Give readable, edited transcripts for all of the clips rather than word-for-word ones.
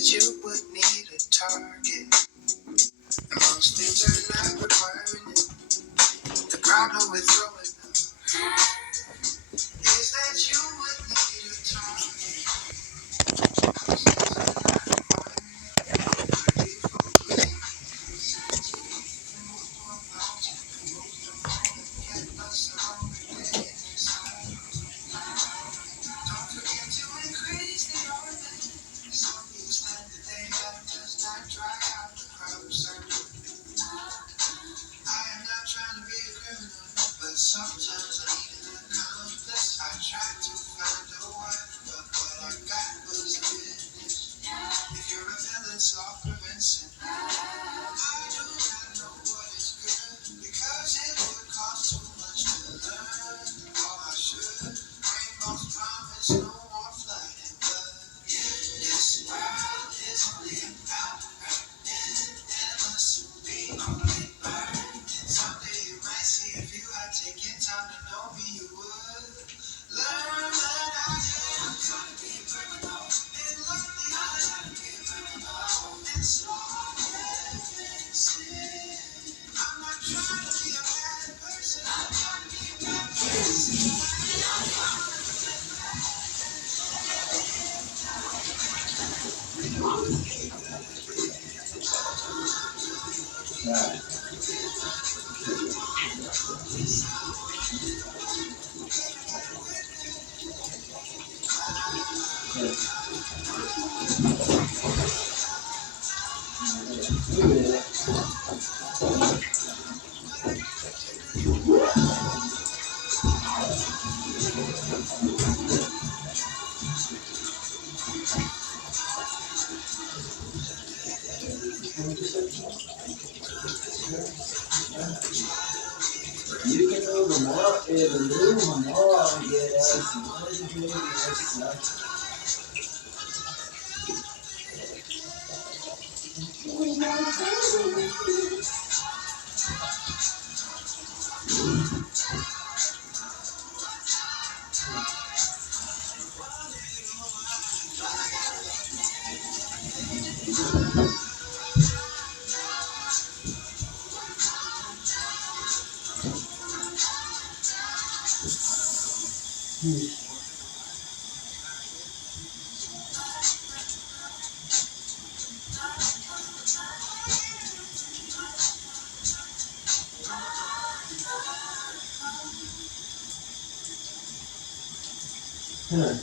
that you would need a target. And most things are not requiring it. The problem with throwing up is that you would need a target. Most things are not requiring it. Ready for play. And move on out. Move the ball and get us on the day in this home. Don't forget to increase the orbit. So you stand the day that does not dry out the crop circle. I am not trying to be a criminal, but sometimes I need an accomplice. I tried to find a wife, but what I got was a witness. If you're a villain, stop prevention. I do not know what is good, because it would cost too much to learn. Oh, I should. Rainbows promise no more flood and blood. This world is only about hurting, and must be only burn. Someday you might see if you had taken time to know me, you would learn that I am gonna be a criminal, and lucky I'm gonna be a criminal, and small everything sin. I'm not trying to be a bad person, I'm trying to be a bad person. You can move them out and move them on, yes. Huh.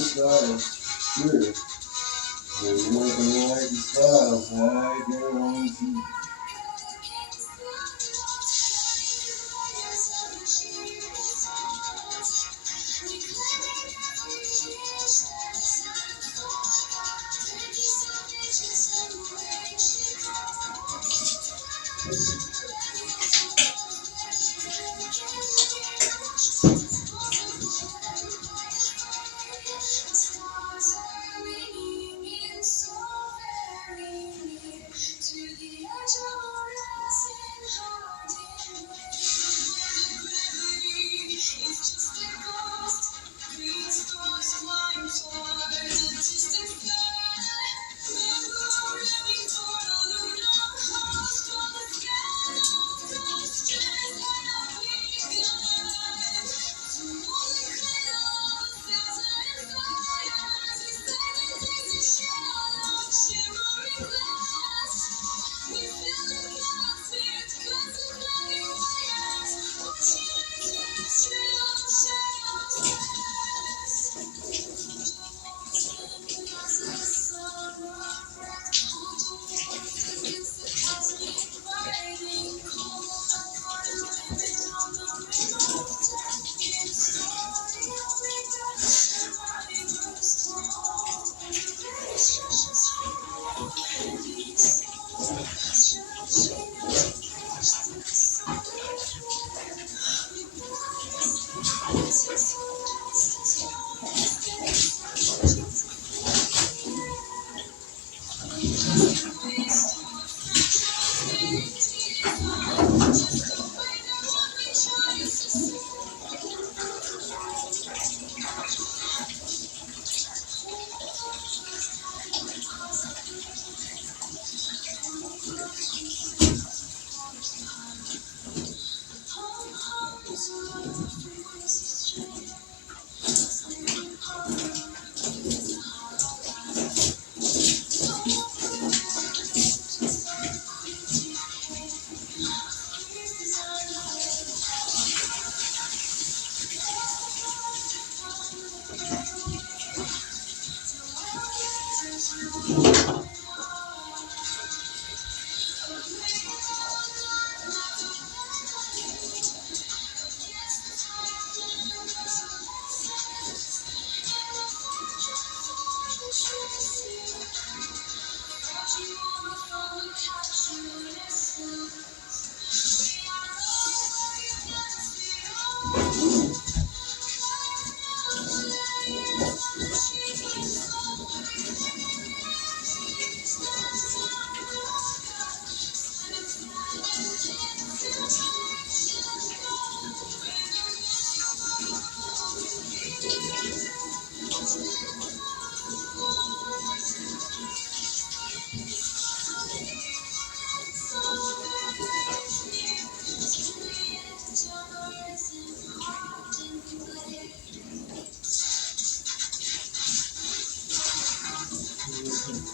sky, sure. But you want to ride the sky, why there on you?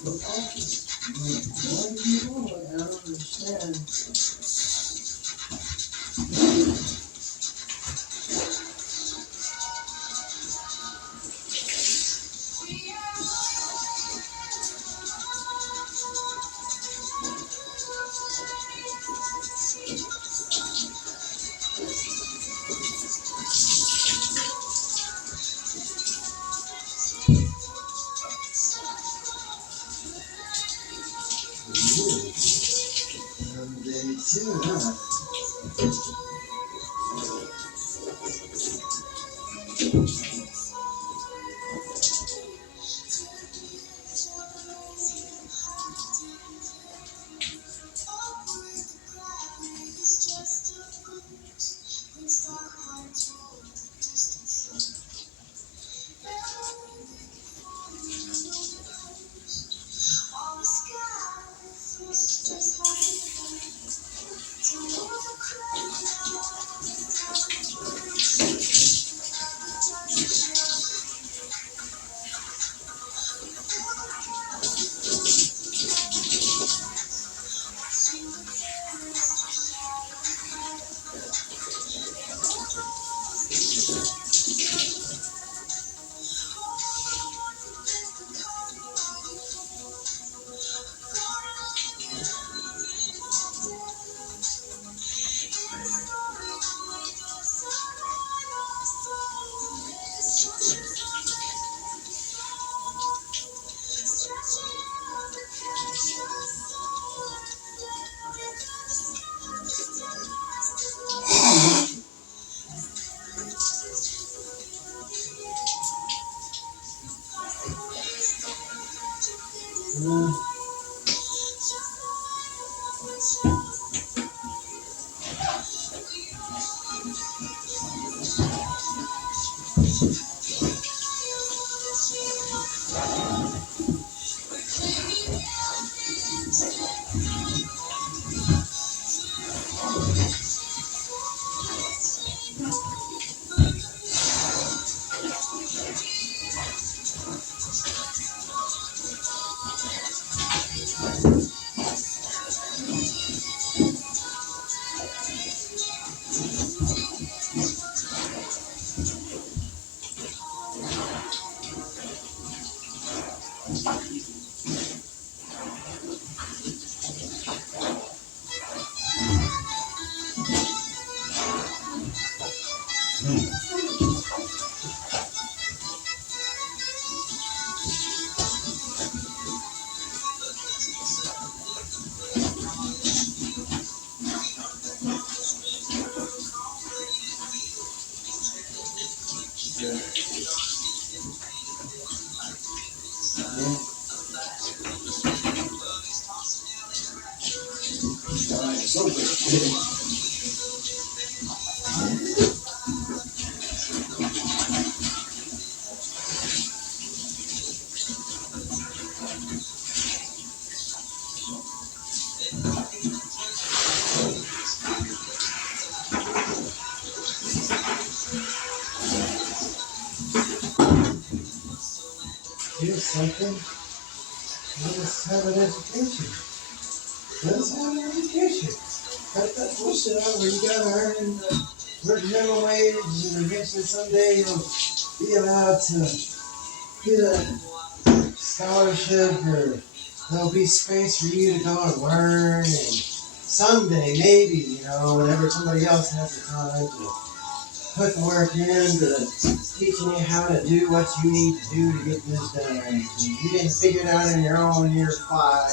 What do you want? I don't understand. Day two, huh? so good. Here's something. Let us have an education. Let us have an education. Cut that bullshit out where you gotta earn work minimum wage and eventually someday you'll be allowed to get a scholarship or there'll be space for you to go and learn and someday maybe, whenever somebody else has the time to put the work into teaching you how to do what you need to do to get this done. And you didn't figure it out in your own year 5.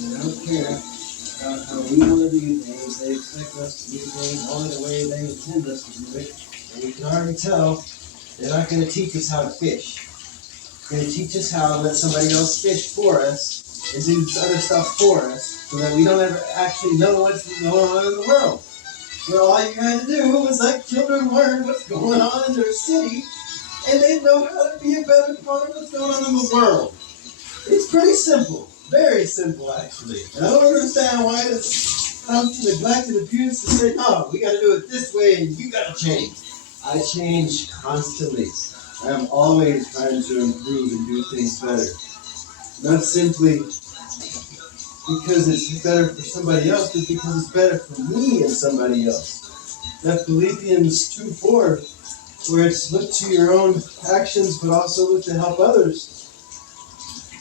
They don't care about how we want to do things. They expect us to do things only the way they intend us to do it. And we can already tell they're not going to teach us how to fish. They're going to teach us how to let somebody else fish for us and do this other stuff for us so that we don't ever actually know what's going on in the world. Well, all you had to do was let children learn what's going on in their city and they know how to be a better part of what's going on in the world. It's pretty simple. Very simple, actually. And I don't understand why it's comes to neglect and abuse to say, no, we got to do it this way and you got to change. I change constantly. I am always trying to improve and do things better. Not simply because it's better for somebody else, but because it's better for me and somebody else. That Philippians 2:4, where it's look to your own actions, but also look to help others.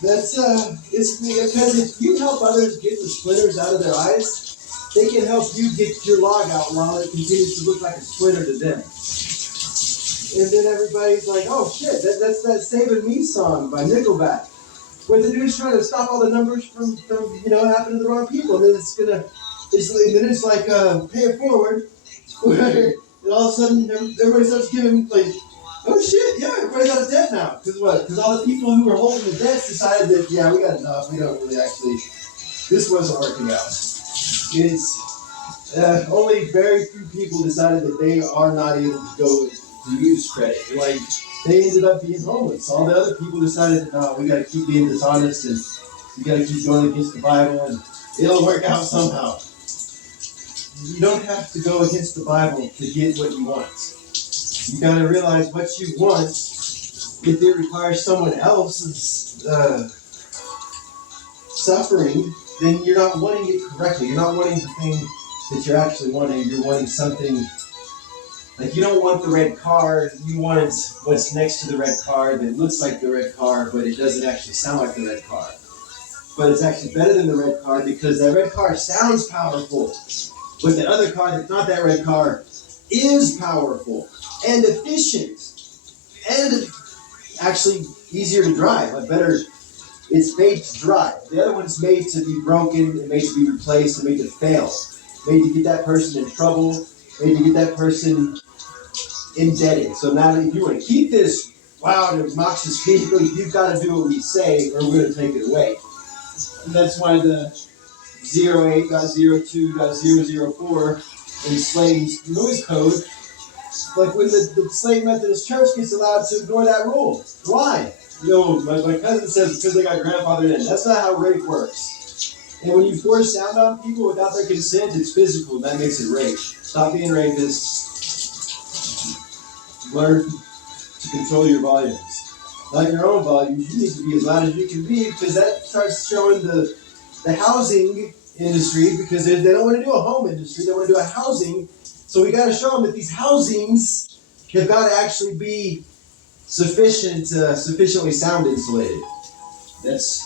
That's it's because if you help others get the splinters out of their eyes, they can help you get your log out while it continues to look like a splinter to them. And then everybody's like, oh shit, that's that Saving Me song by Nickelback, where the dude's trying to stop all the numbers from happening to the wrong people. And then it's like pay it forward, where and all of a sudden everybody starts giving like, oh shit, yeah, everybody's out of debt now. Because what? Because all the people who were holding the debts decided that, yeah, we got enough. We don't really actually, this wasn't working out. It's only very few people decided that they are not able to go to use credit. Like, they ended up being homeless. All the other people decided that, no, we got to keep being dishonest and we got to keep going against the Bible and it'll work out somehow. You don't have to go against the Bible to get what you want. You got to realize what you want. If it requires someone else's suffering, then you're not wanting it correctly. You're not wanting the thing that you're actually wanting. You're wanting something, like you don't want the red car. You want what's next to the red car that looks like the red car, but it doesn't actually sound like the red car. But it's actually better than the red car because that red car sounds powerful. But the other car that's not that red car is powerful and efficient and actually easier to drive. It's made to drive. The other one's made to be broken, and made to be replaced, and made to fail. Made to get that person in trouble, made to get that person indebted. So now if you want to keep this loud and obnoxious vehicle, you've got to do what we say or we're going to take it away. And that's why the 08.02.004 in Slade's noise code, like when the Slade Methodist Church gets allowed to ignore that rule. Why? My cousin says because they got grandfathered in. That's not how rape works. And when you force sound on people without their consent, it's physical. That makes it rape. Stop being rapists. Learn to control your volumes. Not your own volumes. You need to be as loud as you can be because that starts showing the housing industry because they don't want to do a home industry. They want to do a housing. So we got to show them that these housings have got to actually be sufficiently sound insulated. That's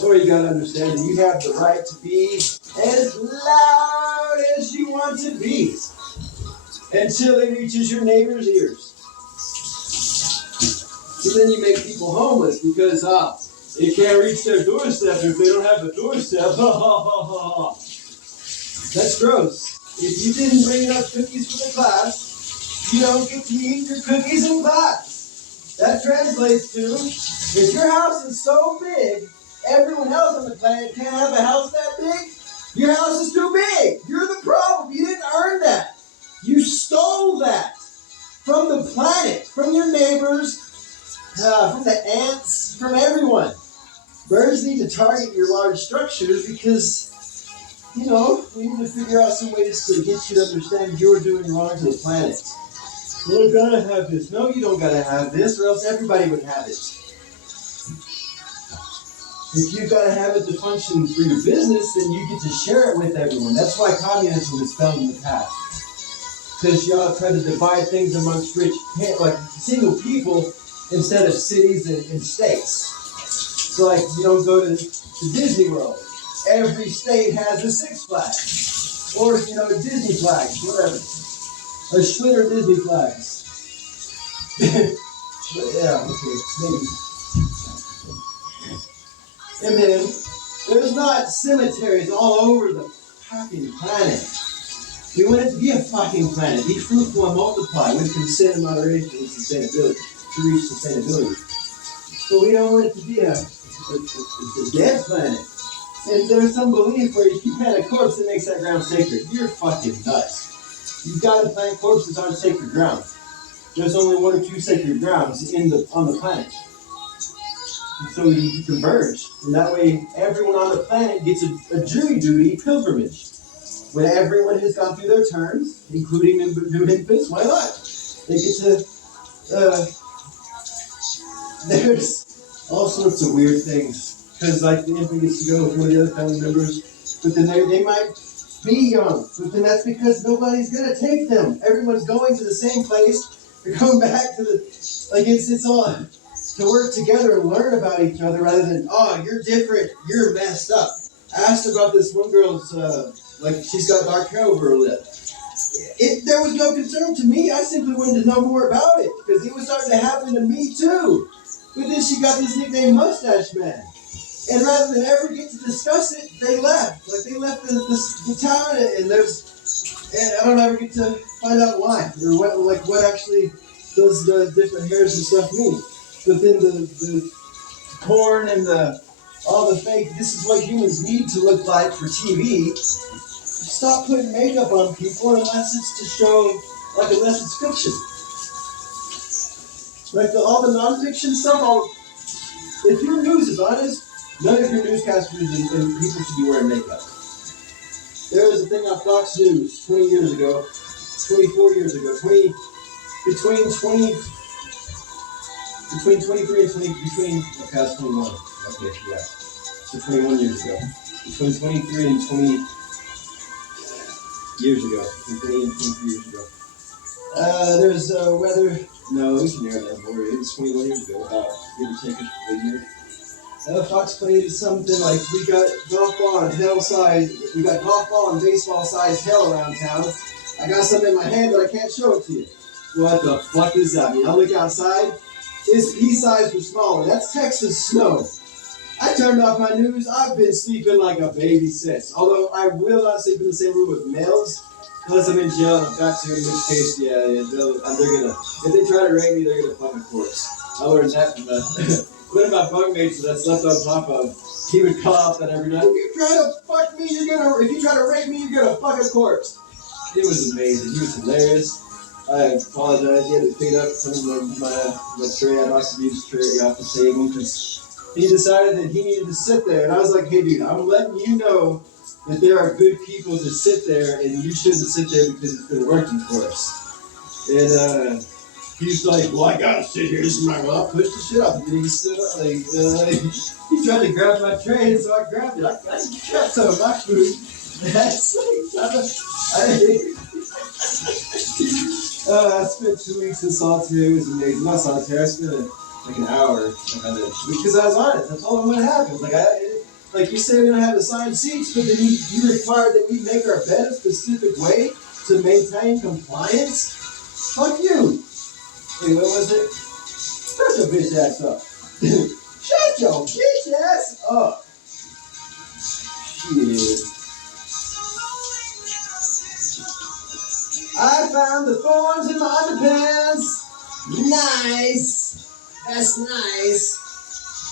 what you got to understand. You have the right to be as loud as you want to be until it reaches your neighbor's ears. So then you make people homeless because they can't reach their doorstep if they don't have a doorstep. That's gross. If you didn't bring enough cookies for the class, you don't get to eat your cookies in class. That translates to, if your house is so big, everyone else on the planet can't have a house that big, your house is too big. You're the problem. You didn't earn that. You stole that from the planet, from your neighbors, from the ants, from everyone. Birds need to target your large structures because, we need to figure out some ways to get you to understand you're doing wrong to the planet. Well, I gotta have this. No, you don't gotta have this, or else everybody would have it. If you've gotta have it to function for your business, then you get to share it with everyone. That's why communism was found in the past. Because y'all try to divide things amongst rich, like single people, instead of cities and states. So like, you don't go to Disney World. Every state has a Six Flags. Or, Disney flags, whatever. Or Schlitter Disney flags. But yeah, okay, maybe. And then, there's not cemeteries all over the fucking planet. We want it to be a fucking planet. Be fruitful and multiply with consent and moderation and sustainability. To reach sustainability. But we don't want it to be a dead planet. And there's some belief where if you plant a corpse, it makes that ground sacred. You're fucking nuts. You've got to plant corpses on sacred ground. There's only 1 or 2 sacred grounds on the planet. And so you converge. And that way, everyone on the planet gets a jury duty pilgrimage. When everyone has gone through their turns, including new infants, why not? They get to... there's all sorts of weird things. Because, like, the infant gets to go with one of the other family members, but then they might be young. But then that's because nobody's going to take them. Everyone's going to the same place. They're going back to it's all to work together and learn about each other rather than, you're different, you're messed up. I asked about this one girl's, she's got dark hair over her lip. There was no concern to me. I simply wanted to know more about it because it was starting to happen to me too. But then she got this nickname Mustache Man. And rather than ever get to discuss it, they left. Like, they left the town, and I don't ever get to find out why, or what actually those different hairs and stuff mean. But then the porn and all the fake, this is what humans need to look like for TV. Stop putting makeup on people unless it's to show, unless it's fiction. Like, all the non-fiction stuff, if your news is honest, none of your newscasters and people should be wearing makeup. There was a thing on Fox News 24 years ago, between 23 and 20, okay, that's 21. Okay, yeah. So 21 years ago. Between 23 and 20 years ago. Between 20 and 23 years ago. There's weather, no, we can narrow that more. It was 21 years ago, about give or take a year. Fox played something like we got golf ball and baseball size hell around town. I got something in my hand, but I can't show it to you. What the fuck does that mean? I look outside, it's pea size or smaller. That's Texas snow. I turned off my news. I've been sleeping like a baby since. Although I will not sleep in the same room with males, Unless I'm in jail and I've got to, in which case, they're gonna, if they try to rape me, they're gonna fuck a corpse. I learned that from one of my bunkmates that I slept on top of. He would call out that every night, if you try to fuck me, if you try to rape me, you're gonna fuck a corpse. It was amazing. He was hilarious. I apologize. He had to clean up some of my tray. I knocked the used tray off the table because he decided that he needed to sit there. And I was like, hey, dude, I'm letting you know that there are good people to sit there, and you shouldn't sit there because it's been working for us. And he's like, well, I gotta sit here. This is my well, I'll push the shit up. And then he stood up. He tried to grab my tray, and so I grabbed it. I grabbed some of my food. I spent 2 weeks in solitary. It was amazing. Not solitary. I spent like an hour because I was honest. I told him what happened. Like you say, we're gonna have assigned seats, but then you required that we make our bed a specific way to maintain compliance. Fuck you. Wait, what was it? Shut your bitch ass up. Shut your bitch ass up. Shit. I found the thorns in my underpants. Nice. That's nice.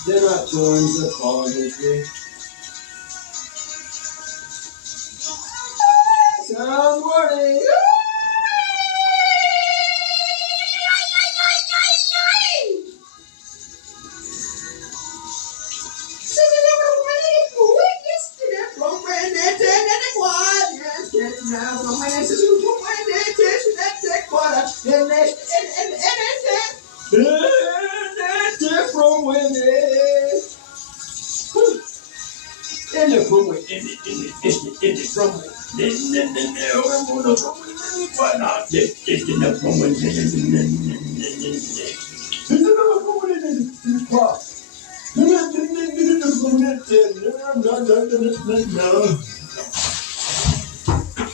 They're not thorns, they're fallen into. Sound warning.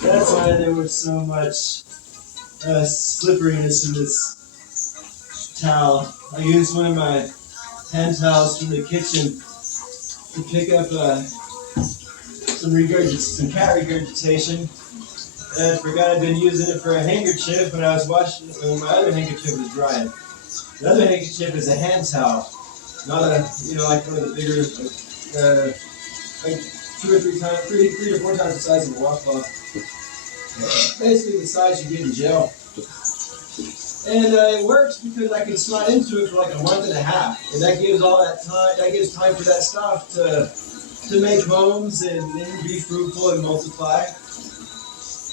That's why there was so much slipperiness in this towel. I used one of my hand towels from the kitchen to pick up some cat regurgitation. And I forgot I'd been using it for a handkerchief when I was washing when my other handkerchief was drying. The other handkerchief is a hand towel, not like one of the bigger, like 3 to 4 times the size of a washcloth. Basically the size you get in jail. And it works because I can slide into it for like a month and a half. And that gives time for that stuff to make homes and then be fruitful and multiply.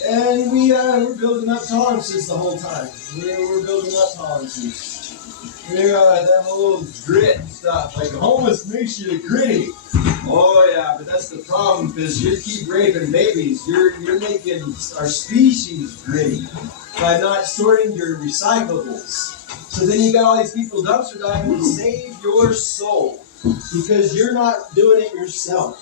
And we're building up tolerances the whole time. We're building up tolerances. That whole grit stuff, like homeless makes you gritty. Oh yeah, but that's the problem because you keep raping babies. You're making our species gritty by not sorting your recyclables. So then you got all these people dumpster diving to save your soul because you're not doing it yourself.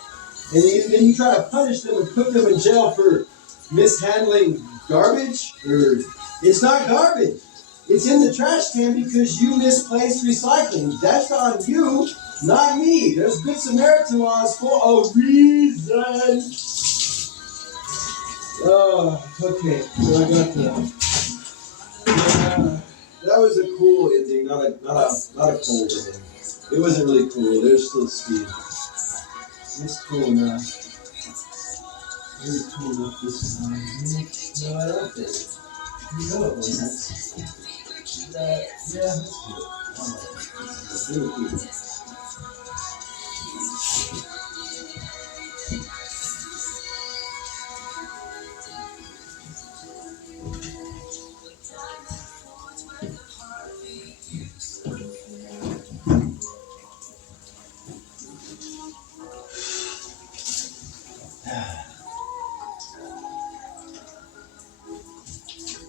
And then you try to punish them and put them in jail for mishandling garbage. It's not garbage. It's in the trash can because you misplaced recycling. That's on you, not me. There's Good Samaritan laws for a reason. Okay. So I got that was a cool ending, not a cold ending. It wasn't really cool. There's still speed. It's cool enough. It was cool enough this time. No, I don't think. No, it wasn't. Yeah, let's do it. Let's do it.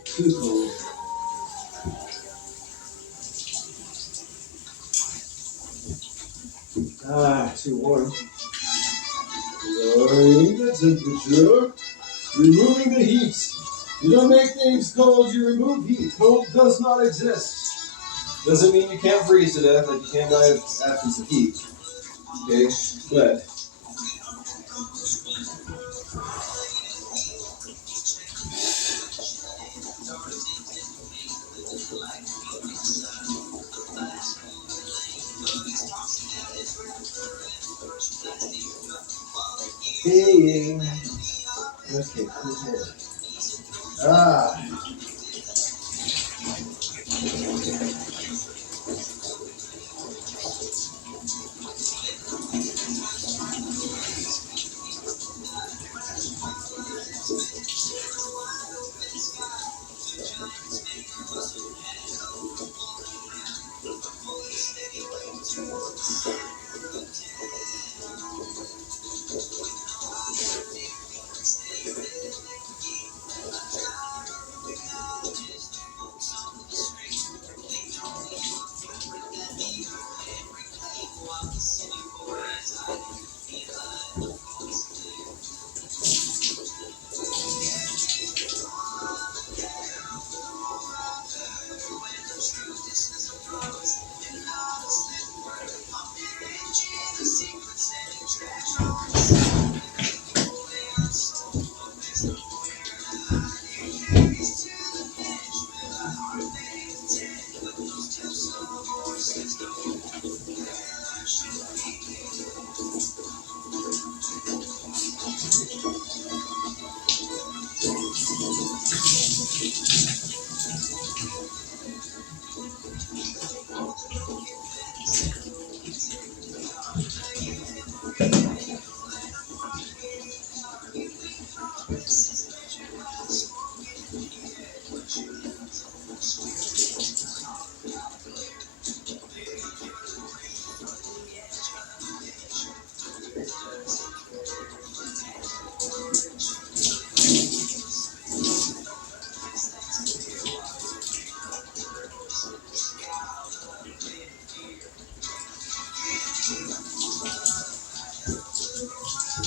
Too cold. Too warm. Lowering the temperature, removing the heat. You don't make things cold, you remove heat. Cold does not exist. Doesn't mean you can't freeze to death, like you can't die of absence of heat. Okay, but Hey. Okay, cool. Ah.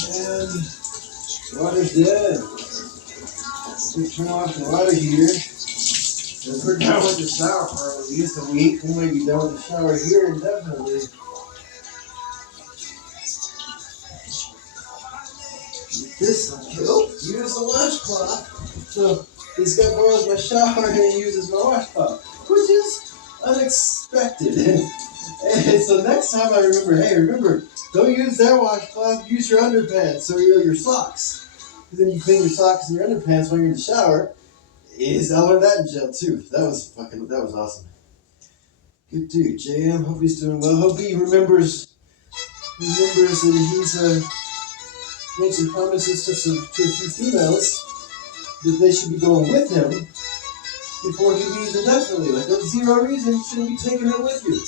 And water's dead. We turn off the water heater. If we're done with the shower for at least a week, we may be done with the shower here indefinitely. This use the washcloth. So this guy borrows my shower and he uses my washcloth, which is unexpected. And so next time I remember, don't use that washcloth, use your underpants or your socks. Because then you clean your socks and your underpants when you're in the shower. I learned that in jail too. That was awesome. Good dude, JM. Hope he's doing well. Hope he remembers that he's made some promises to a few females that they should be going with him before he leaves indefinitely. Like, there's zero reason you shouldn't be taking her with you.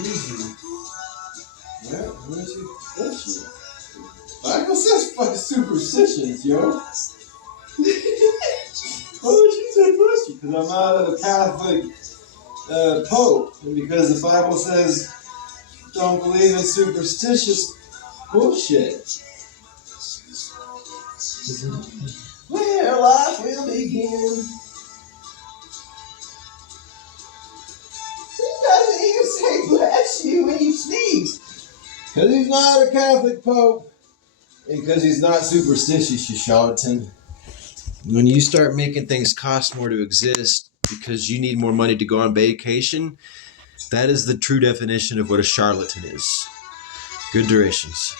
Easy. Yeah, where's your superstition? Bible says fuck superstitions, yo. Why would you say pussy? Because I'm not a Catholic Pope, and because the Bible says don't believe in superstitious bullshit. Where life will begin. He doesn't even say bless you when you sneeze. Because he's not a Catholic Pope. And because he's not superstitious, you charlatan. When you start making things cost more to exist because you need more money to go on vacation, that is the true definition of what a charlatan is. Good durations.